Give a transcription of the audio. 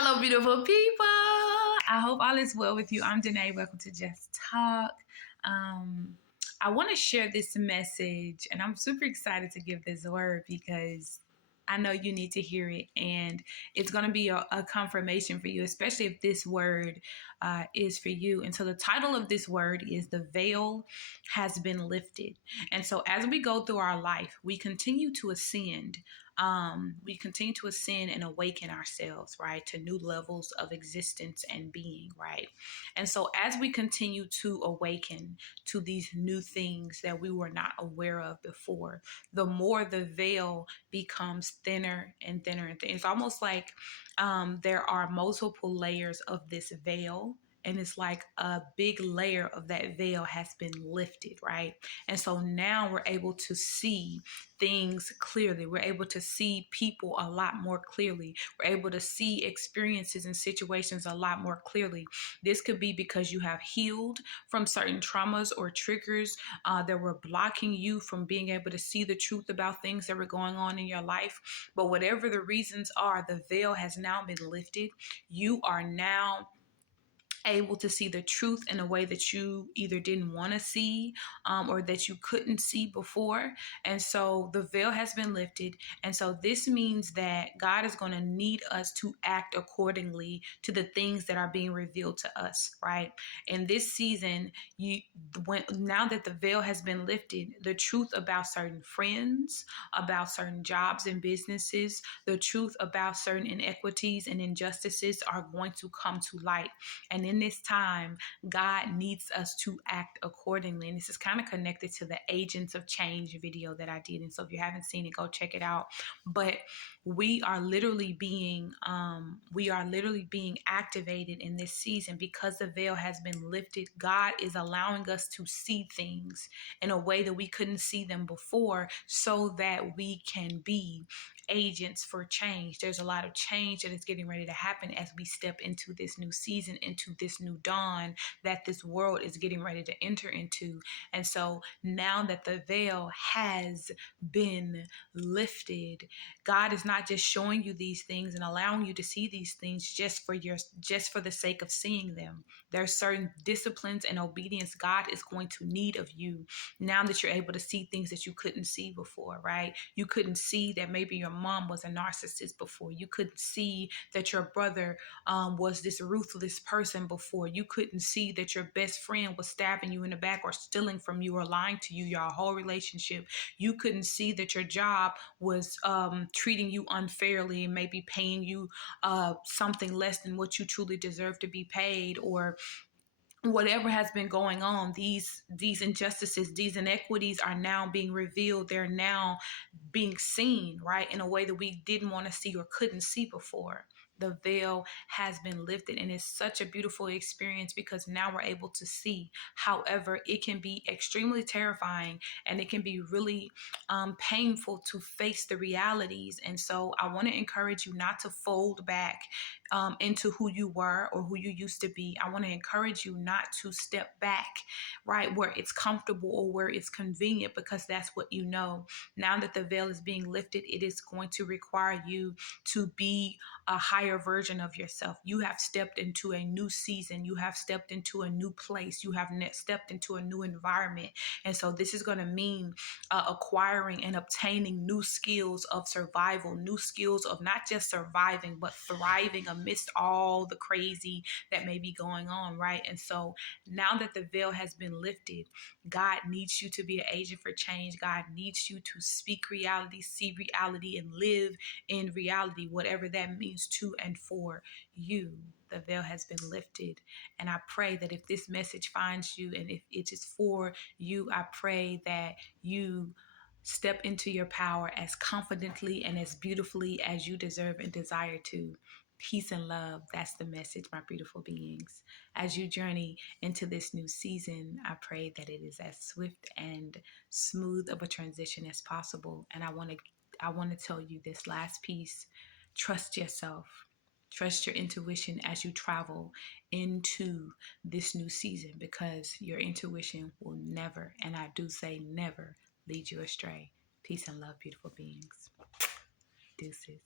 Hello, beautiful people. I hope all is well with you. I'm Danae. Welcome to Just Talk. I want to share this message, and I'm super excited to give this word because I know you need to hear it, and it's going to be a confirmation for you, especially if this word is for you. And so the title of this word is "The Veil Has Been Lifted." And so as we go through our life, we continue to ascend. And awaken ourselves, right, to new levels of existence and being, right? And so as we continue to awaken to these new things that we were not aware of before, the more the veil becomes thinner and thinner and thinner. It's almost like there are multiple layers of this veil. And it's like a big layer of that veil has been lifted, right? And so now we're able to see things clearly. We're able to see people a lot more clearly. We're able to see experiences and situations a lot more clearly. This could be because you have healed from certain traumas or triggers that were blocking you from being able to see the truth about things that were going on in your life. But whatever the reasons are, the veil has now been lifted. You are now able to see the truth in a way that you either didn't want to see or that you couldn't see before. And so the veil has been lifted. And so this means that God is going to need us to act accordingly to the things that are being revealed to us, right? In this season, now that the veil has been lifted, the truth about certain friends, about certain jobs and businesses, the truth about certain inequities and injustices are going to come to light. And in this time, God needs us to act accordingly. And this is kind of connected to the Agents of Change video that I did. And so if you haven't seen it, go check it out. But we are literally being activated in this season because the veil has been lifted. God is allowing us to see things in a way that we couldn't see them before so that we can be agents for change. There's a lot of change that is getting ready to happen as we step into this new season, into this new dawn that this world is getting ready to enter into. And so now that the veil has been lifted, God is not just showing you these things and allowing you to see these things just for the sake of seeing them. There are certain disciplines and obedience God is going to need of you now that you're able to see things that you couldn't see before, right? You couldn't see that maybe your mom was a narcissist before. You couldn't see that your brother was this ruthless person before. You couldn't see that your best friend was stabbing you in the back or stealing from you or lying to you your whole relationship. You couldn't see that your job was treating you unfairly and maybe paying you something less than what you truly deserve to be paid, or whatever has been going on. These injustices, these inequities are now being revealed. They're now being seen, right, in a way that we didn't want to see or couldn't see before. The veil has been lifted, and it's such a beautiful experience because now we're able to see. However, it can be extremely terrifying and it can be really painful to face the realities. And so I want to encourage you not to fold back into who you were or who you used to be. I want to encourage you not to step back, right, where it's comfortable or where it's convenient, because that's what you know. Now that the veil is being lifted, it is going to require you to be a higher version of yourself. You have stepped into a new season. You have stepped into a new place. You have stepped into a new environment. And so this is going to mean acquiring and obtaining new skills of survival, new skills of not just surviving, but thriving amidst all the crazy that may be going on, right? And so now that the veil has been lifted, God needs you to be an agent for change. God needs you to speak reality, see reality, and live in reality, whatever that means to and for you. The veil has been lifted. And I pray that if this message finds you and if it is for you, I pray that you step into your power as confidently and as beautifully as you deserve and desire to. Peace and love. That's the message, my beautiful beings. As you journey into this new season, I pray that it is as swift and smooth of a transition as possible. And I want to tell you this last piece. Trust yourself. Trust your intuition as you travel into this new season, because your intuition will never, and I do say never, lead you astray. Peace and love, beautiful beings. Deuces.